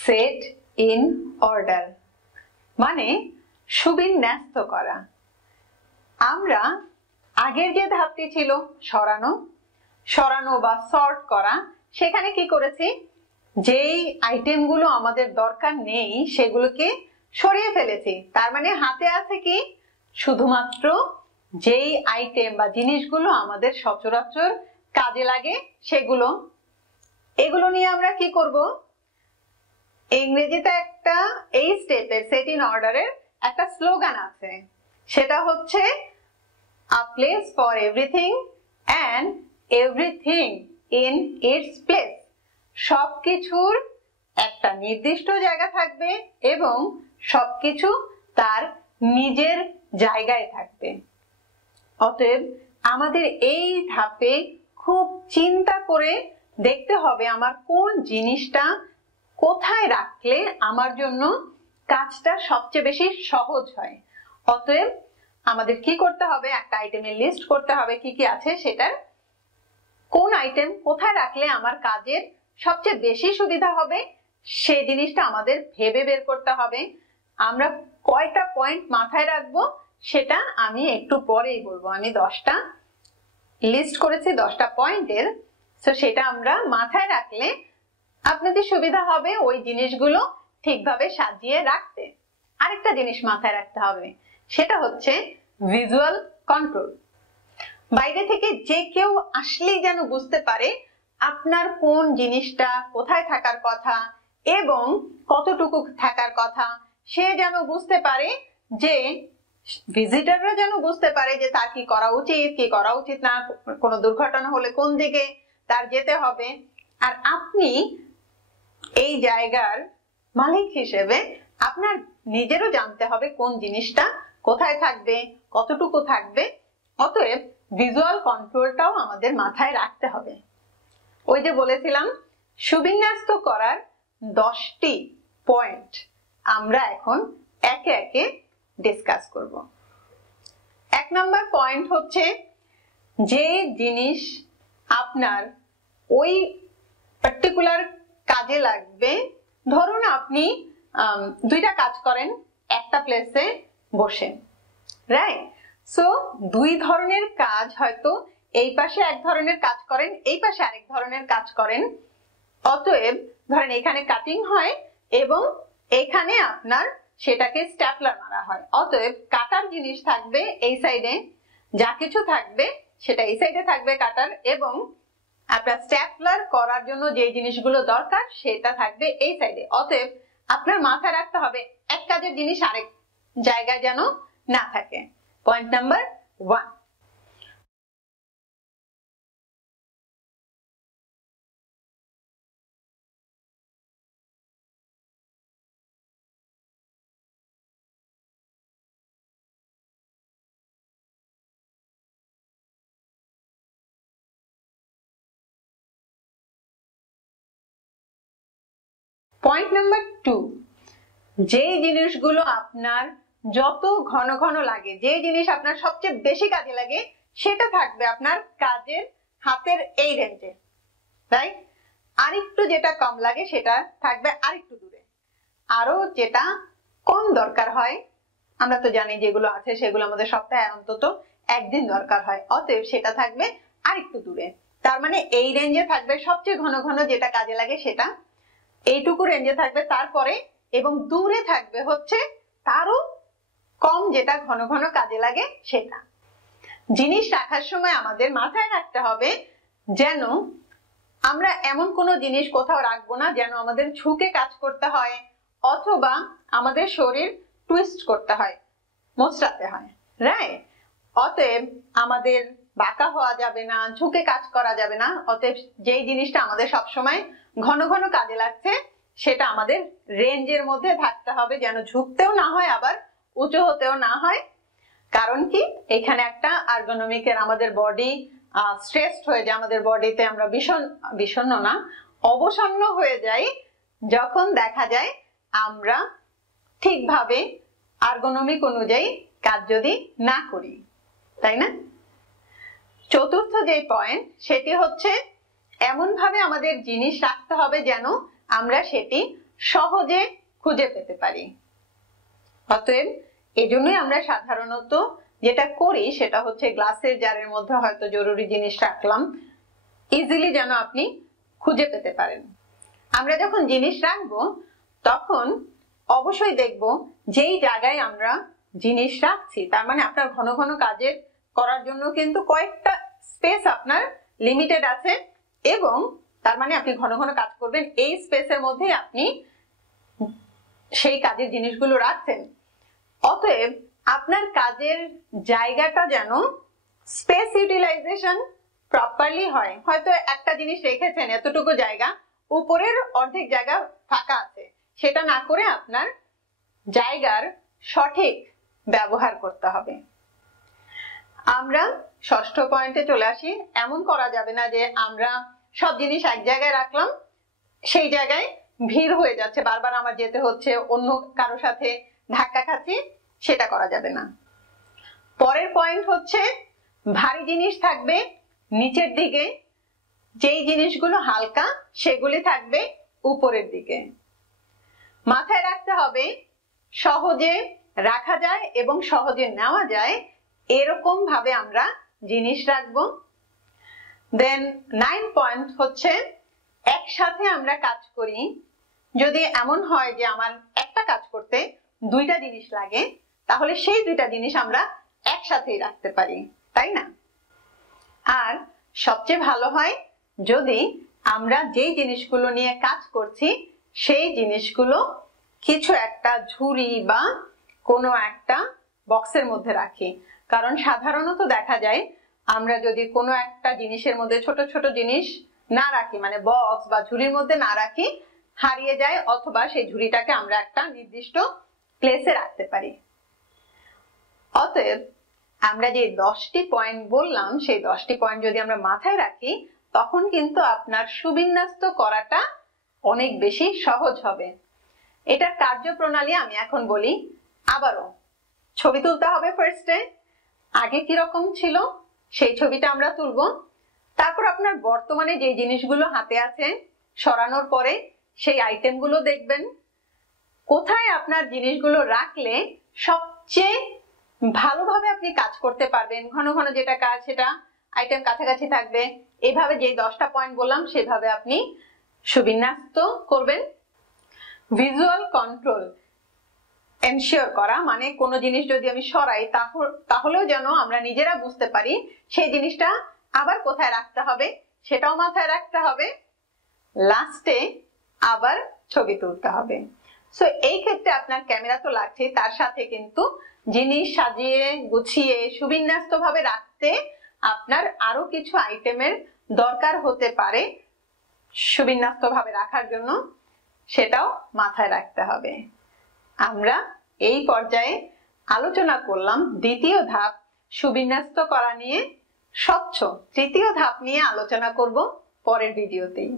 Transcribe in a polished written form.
Set in order মানে সুবিন্যস্ত করা। আমরা আগের যে ধাপটি ছিল সরানো বা সর্ট করা, সেখানে কি করেছি, যেই আইটেমগুলো আমাদের দরকার নেই সেগুলোকে সরিয়ে ফেলেছি। তার মানে হাতে আছে কি, শুধুমাত্র যেই আইটেম বা জিনিসগুলো আমাদের সচরাচর কাজে লাগে সেগুলো। এগুলো নিয়ে আমরা কি করব, ইংরেজিতে একটা এই স্টেপের সেট ইন অর্ডারের একটা স্লোগান আছে, সেটা হচ্ছে a place for everything and everything in its place। সবকিছুর একটা নির্দিষ্ট জায়গা থাকবে এবং সবকিছু তার নিজের জায়গায় থাকবে। অতএব আমাদের এই ধাপে খুব চিন্তা করে দেখতে হবে আমার কোন জিনিসটা কোথায় রাখলে আমার জন্য কাজটা সবচেয়ে বেশি সহজ হয়। অতএব আমাদের কি করতে হবে, একটা আইটেমের লিস্ট করতে হবে কি কি আছে, সেটার কোন আইটেম কোথায় রাখলে আমার কাজের সবচেয়ে বেশি সুবিধা হবে সেই জিনিসটা আমাদের ভেবে বের করতে হবে। আমরা কয়টা পয়েন্ট মাথায় রাখবো সেটা আমি একটু পরেই বলবো। আমি 10টা লিস্ট করেছি, 10টা পয়েন্টের, তো সেটা আমরা মাথায় রাখলে আপনাদের সুবিধা হবে ওই জিনিসগুলো ঠিকভাবে সাজিয়ে রাখতে। আরেকটা জিনিস মাথায় রাখতে হবে, সেটা হচ্ছে ভিজুয়াল কন্ট্রোল। বাইরে থেকে যে কেউ আসলেই যেন বুঝতে পারে আপনার কোন জিনিসটা কোথায় থাকার কথা এবং কতটুকু থাকার কথা। সে যেন বুঝতে পারে, যে ভিজিটররা যেন বুঝতে পারে যে তার কি করা উচিত কি করা উচিত না, কোনো দুর্ঘটনা হলে কোন দিকে তার যেতে হবে। আর আপনি এই জায়গার মালিক হিসেবে আপনার নিজেরও জানতে হবে কোন জিনিসটা কোথায় থাকবে, কতটুকু থাকবে। অতএব ভিজুয়াল কন্ট্রোলটাও আমাদের মাথায় রাখতে হবে। ওই যে বলেছিলাম সুবিন্যস্ত করার 10টি পয়েন্ট আমরা এখন একে একে ডিসকাস করব। 1 নম্বর পয়েন্ট হচ্ছে, যে জিনিস আপনার ওই পার্টিকুলার কাজে লাগবে। ধরুন আপনি 2টা কাজ করেন একটা প্লেসে বসে, রাইট? সো 2 ধরনের কাজ, হয়তো এই পাশে এক ধরনের কাজ করেন, এই পাশে আরেক ধরনের কাজ করেন। অতএব ধরেন এখানে কাটিং হয় এবং এখানে আপনার সেটাকে স্ট্যাপলার মারা হয়। অতএব কাটার জিনিস থাকবে এই সাইডে, যা কিছু থাকবে সেটা এই সাইডে থাকবে কাটার, এবং আপনার স্ট্যাপলার করার জন্য যে জিনিসগুলো দরকার সেটা থাকবে এই সাইডে। অতএব আপনার মাথায় রাখতে হবে এক কাজের জিনিস আরেক জায়গায় যেন না থাকে। Point number 1। পয়েন্ট নাম্বার 2, যে জিনিসগুলো আপনার যত ঘন ঘন লাগে, যে জিনিস আপনার সবচেয়ে বেশি কাজে লাগে, সেটা থাকবে আপনার কাজের হাতের এই রেঞ্জে, রাইট? আরেকটু যেটা কম লাগে সেটা থাকবে আরেকটু দূরে। আরো যেটা কম দরকার হয়, আমরা তো জানি যেগুলো আছে সেগুলো আমাদের সপ্তাহে অন্তত একদিন দরকার হয়, অতএব সেটা থাকবে আরেকটু দূরে। তার মানে এই রেঞ্জে থাকবে সবচেয়ে ঘন ঘন যেটা কাজে লাগে সেটা, এইটুকু রেঞ্জে থাকবে তারপরে, এবং দূরে থাকবে হচ্ছে তারও কম যেটা ঘন ঘন কাজে লাগে সেটা। জিনিস রাখার সময় আমাদের মাথায় রাখতে হবে যেন আমরা এমন কোনো জিনিস কোথাও রাখবো না যেন আমাদের ঝুঁকে কাজ করতে হয় অথবা আমাদের শরীর টুইস্ট করতে হয়, মোচড়াতে হয়, রাইট? অতএব আমাদের বাঁকা হওয়া যাবে না, ঝুঁকে কাজ করা যাবে না। অতএব যেই জিনিসটা আমাদের সবসময় ঘন ঘন কাজে লাগছে সেটা আমাদের রেঞ্জের মধ্যে থাকতে হবে, যেন ঝুঁকতেও না হয় আবার উঁচু হতেও না হয়। কারণ কি, এখানে একটা আর্গোনমিকের আমাদের বডি স্ট্রেসড হয়ে যায়, আমাদের বডিতে আমরা বিষণ্ণ না অবসন্ন হয়ে যাই যখন দেখা যায় আমরা ঠিকভাবে আর্গোনমিক অনুযায়ী কাজ যদি না করি, তাই না? চতুর্থ যে পয়েন্ট সেটি হচ্ছে এমন ভাবে আমাদের জিনিস রাখতে হবে যেন আমরা সেটি সহজে খুঁজে পেতে পারি। অতএব এজন্যই আমরা সাধারণত যেটা করি সেটা হচ্ছে গ্লাসের জারের মধ্যে হয়তো জরুরি জিনিস রাখলাম, ইজিলি যেন আপনি খুঁজে পেতে পারেন। আমরা যখন জিনিস রাখবো তখন অবশ্যই দেখব যেই জায়গায় আমরা জিনিস রাখছি, তার মানে আপনার ঘন ঘন কাজের করার জন্য কিন্তু কয়েকটা স্পেস আপনার লিমিটেড আছে, এবং তার মানে আপনি ঘন ঘন কাজ করবেন, এই স্পেসের মধ্যে আপনি সেই কাজের জিনিসগুলো রাখছেন। অতএব আপনার কাজের জায়গাটা যেন স্পেস ইউটিলাইজেশন প্রপারলি হয়। হয়তো একটা জিনিস রেখেছেন এতটুকু জায়গা, উপরের অর্ধেক জায়গা ফাঁকা আছে, সেটা না করে আপনার জায়গার সঠিক ব্যবহার করতে হবে। আমরা ষষ্ঠ পয়েন্টে চলে আসি। এমন করা যাবে না যে আমরা সব জিনিস এক জায়গায় রাখলাম, সেই জায়গায় ভিড় হয়ে যাচ্ছে, বারবার আমার যেতে হচ্ছে, অন্য কারো সাথে ধাক্কা খাচ্ছি, সেটা করা যাবে না। পরের পয়েন্ট হচ্ছে ভারী জিনিস থাকবে নিচের দিকে, যেই জিনিসগুলো হালকা সেগুলি থাকবে উপরের দিকে। মাথায় রাখতে হবে সহজে রাখা যায় এবং সহজে নেওয়া যায় এরকম ভাবে আমরা জিনিস রাখবো। দেন 9 পয়েন্ট হচ্ছে একসাথে আমরা কাজ করি। যদি এমন হয় যে আমার একটা কাজ করতে দুইটা জিনিস লাগে, তাহলে সেই দুইটা জিনিস আমরা একসাথেই রাখতে পারি, তাই না? আর সবচেয়ে ভালো হয় যদি আমরা যেই জিনিসগুলো নিয়ে কাজ করছি সেই জিনিসগুলো কিছু একটা ঝুড়ি বা কোনো একটা বক্সের মধ্যে রাখি। কারণ সাধারণত দেখা যায় আমরা যদি কোনো একটা জিনিসের মধ্যে ছোট ছোট জিনিস না রাখি, মানে বক্স বা ঝুড়ির মধ্যে না রাখি, হারিয়ে যায়, অথবা সেই ঝুড়িটাকে আমরা একটা নির্দিষ্ট প্লেসে রাখতে পারি। অতএব আমরা যে 10টি পয়েন্ট বললাম, সেই 10টি পয়েন্ট যদি আমরা মাথায় রাখি তখন কিন্তু আপনার সুবিন্যস্ত করাটা অনেক বেশি সহজ হবে। এটার কার্যপ্রণালী আমি এখন বলি। আবারও ছবি তুলতে হবে। ফার্স্টে আগে কিরকম ছিল সেই ছবিটা আমরা তুলবো। তারপর আপনার বর্তমানে যে জিনিসগুলো হাতে আছে সরানোর পরে সেই আইটেমগুলো দেখবেন, কোথায় আপনার জিনিসগুলো রাখলে সবচেয়ে ভালোভাবে আপনি কাজ করতে পারবেন। ঘন ঘন যেটা কাজ সেটা আইটেম কাছাকাছি থাকবে। এইভাবে যে 10টা পয়েন্ট বললাম সেভাবে আপনি সুবিন্যস্ত করবেন। ভিজুয়াল কন্ট্রোল এনশিওর করা, মানে কোনো জিনিস যদি আমি সরাই তাহলেও যেন আমরা নিজেরা বুঝতে পারি সেই জিনিসটা আবার কোথায় রাখতে হবে, সেটাও মাথায় রাখতে হবে। লাস্টে আবার ছবি তুলতে হবে। সো এই ক্ষেত্রে আপনার ক্যামেরা তো লাগছে, তার সাথে কিন্তু জিনিস সাজিয়ে গুছিয়ে সুবিন্যস্ত ভাবে রাখতে আপনার আরো কিছু আইটেমের দরকার হতে পারে সুবিন্যস্ত ভাবে রাখার জন্য, সেটাও মাথায় রাখতে হবে। আমরা এই পর্যায়ে আলোচনা করলাম দ্বিতীয় ধাপ সুবিন্যস্ত করা নিয়ে। স্বচ্ছ তৃতীয় ধাপ নিয়ে আলোচনা করব পরের ভিডিওতেই।